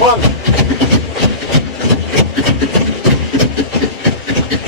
1,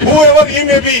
whoever he may be।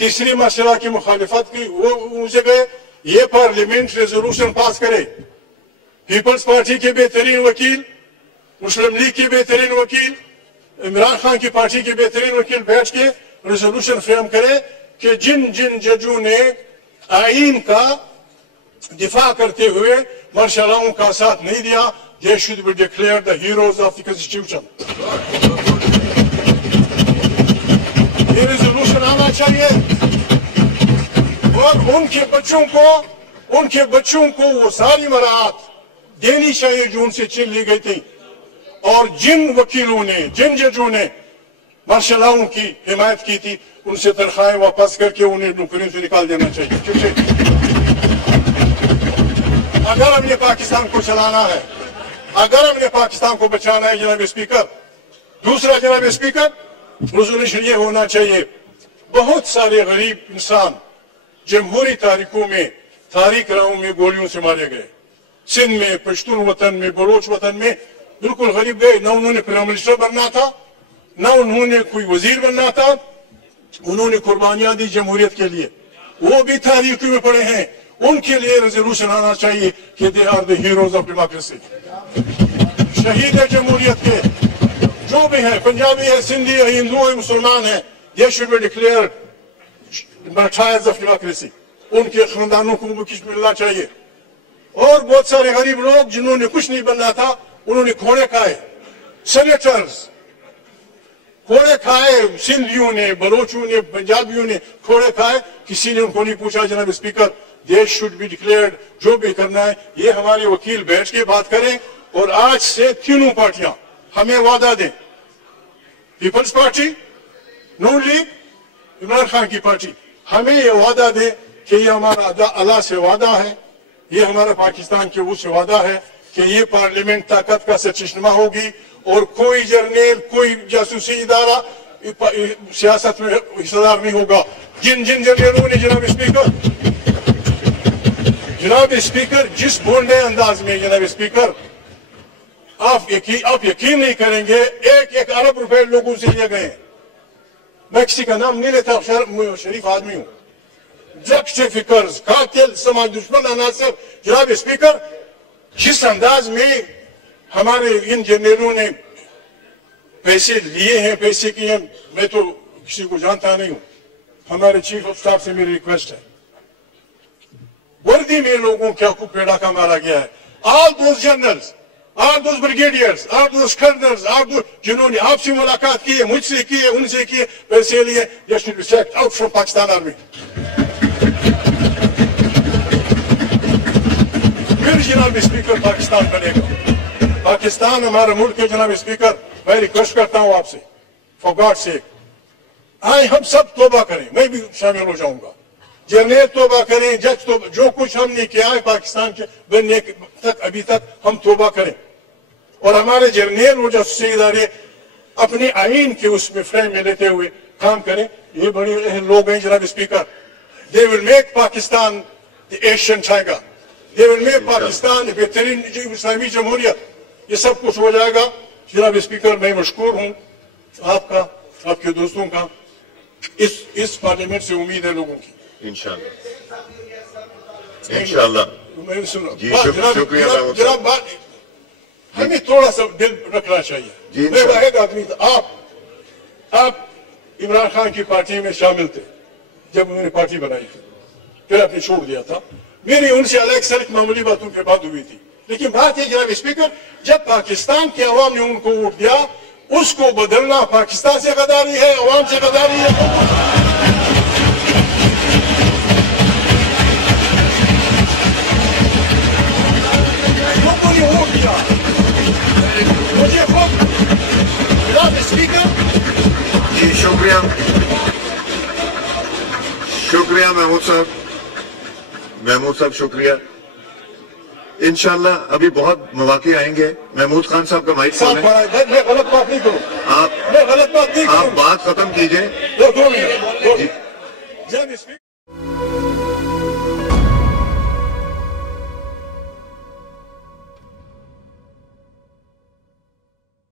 تیسری مسئلہ کی مخالفت کی وہ مجھے گئے یہ پارلیمنٹ ریزولوشن پاس کرے. پیپلز پارٹی کے بہترین وکیل, مسلم لیگ کے بہترین وکیل, عمران خان کی پارٹی کے بہترین وکیل بیٹھ کے ریزولوشن فریم کرے کہ جن جن ججوں نے آئین کا دفاع کرتے ہوئے مارشل لاؤں کا ساتھ نہیں دیا, they should be declared the heroes of the constitution. یہ ریزولوشن آنا چاہیے اور ان کے بچوں کو وہ ساری مراعات دینی چاہیے جو ان سے چھین لی گئی تھی. اور جن وکیلوں نے, جن ججوں نے مارشل لاؤں کی حمایت کی تھی ان سے تنخواہیں واپس کر کے انہیں نوکریوں سے نکال دینا چاہیے. اگر ہم نے پاکستان کو چلانا ہے, اگر ہم نے پاکستان کو بچانا ہے جناب اسپیکر. دوسرا جناب اسپیکر, ریزولوشن یہ ہونا چاہیے بہت سارے غریب انسان جمہوری تاریخوں میں تاریخ راہوں میں گولیوں سے مارے گئے. سندھ میں, پشتون وطن میں, بلوچ وطن میں بالکل غریب گئے. نہ انہوں نے پرائم منسٹر بننا تھا, نہ انہوں نے کوئی وزیر بننا تھا, انہوں نے قربانیاں دی جمہوریت کے لیے. وہ بھی تاریخ میں پڑے ہیں. ان کے لیے ریزولوشن آنا چاہیے کہ they are the heroes of democracy. شہید ہے جمہوریت کے جو بھی ہیں, پنجابی ہے, سندھی ہے, ہندو ہے, مسلمان ہیں, they should be declared martyrs of democracy. ان کے خاندانوں کو بھی کچھ ملنا چاہیے. اور بہت سارے غریب لوگ جنہوں نے کچھ نہیں بننا تھا انہوں نے کھوڑے کھائے. سینیٹرز کھوڑے کھائے, سندھیوں نے, بلوچوں نے, پنجابیوں نے کھوڑے کھائے. کسی نے ان کو نہیں پوچھا. جناب speaker, they should be declared. جو بھی کرنا ہے یہ ہمارے وکیل بیٹھ کے بات کریں. اور آج سے تینوں پارٹیاں ہمیں وعدہ دیں, پیپلز پارٹی, نون لیگ, عمران خان کی پارٹی, ہمیں یہ وعدہ دیں کہ یہ ہمارا اللہ سے وعدہ ہے, یہ ہمارا پاکستان کے وہ سے وعدہ ہے کہ یہ پارلیمنٹ طاقت کا سرچشمہ ہوگی اور کوئی جرنیل, کوئی جاسوسی ادارہ سیاست میں حصہ دار نہیں ہوگا. جن جن جرنیلوں نے جناب اسپیکر جس بونڈے انداز میں جناب اسپیکر آپ یقین نہیں کریں گے 1 ارب روپے لوگوں سے لیے گئے. میں کسی کا نام نہیں لیتا, شریف آدمی ہوں. ڈرگ فکرز, قاتل, سماج دشمن عناصر. جناب اسپیکر, جس انداز میں ہمارے ان جرنیلوں نے پیسے لیے ہیں, پیسے کیے ہیں, میں تو کسی کو جانتا نہیں ہوں. ہمارے چیف آف سٹاف سے میری ریکویسٹ ہے, وردی میں لوگوں کے حقوق پہ ڈاکہ مارا گیا ہے. all those generals, all those brigadiers, all those colonels, all those جنہوں نے آپ سے ملاقات کی ہے, مجھ سے کی ہے, ان سے کی ہے, پیسے لیے, they should be sacked out from Pakistan Army. پھر جناب اسپیکر پاکستان بنے گا. پاکستان ہمارا ملک ہے جناب اسپیکر. میں ریکویسٹ کرتا ہوں آپ سے, for God's sake, آئے ہم سب توبہ کریں. میں بھی شامل ہو جاؤں گا. جرنیل توبہ کریں, جج توبہ, جو کچھ ہم نے کیا ہے پاکستان کے بننے تک ابھی تک ہم توبہ کریں. اور ہمارے جرنیل وہ جاسوسی ادارے اپنے آئین کے اس میں فریم میں لیتے ہوئے کام کریں. یہ بڑے اہم لوگ ہیں جناب speaker. they will make Pakistan the Asian tiger. they will make Pakistan بہترین اسلامی جمہوریت. یہ سب کچھ ہو جائے گا. جناب اسپیکر, میں مشکور ہوں آپ کا, آپ کے دوستوں کا. اس پارلیمنٹ سے امید ہے لوگوں کی. انشاءاللہ انشاءاللہ. شکریہ جناب, ہمیں تھوڑا سا دل رکھنا چاہیے. میں واحد آدمی تھا. آپ عمران خان کی پارٹی میں شامل تھے جب انہوں نے پارٹی بنائی تھی, پھر آپ نے چھوڑ دیا تھا. میری ان سے الگ سلک معمولی باتوں کے بعد ہوئی تھی. لیکن بات یہ جناب اسپیکر, جب پاکستان کے عوام نے ان کو ووٹ دیا, اس کو بدلنا پاکستان سے غداری ہے, عوام سے غداری ہے. مجھے خود جناب اسپیکر. جی شکریہ, شکریہ محمود صاحب شکریہ. انشاءاللہ ابھی بہت مواقع آئیں گے. محمود خان صاحب کا مائک کھولیں. میں غلط بات نہیں کروں, آپ بات ختم کیجئے. دو منٹ.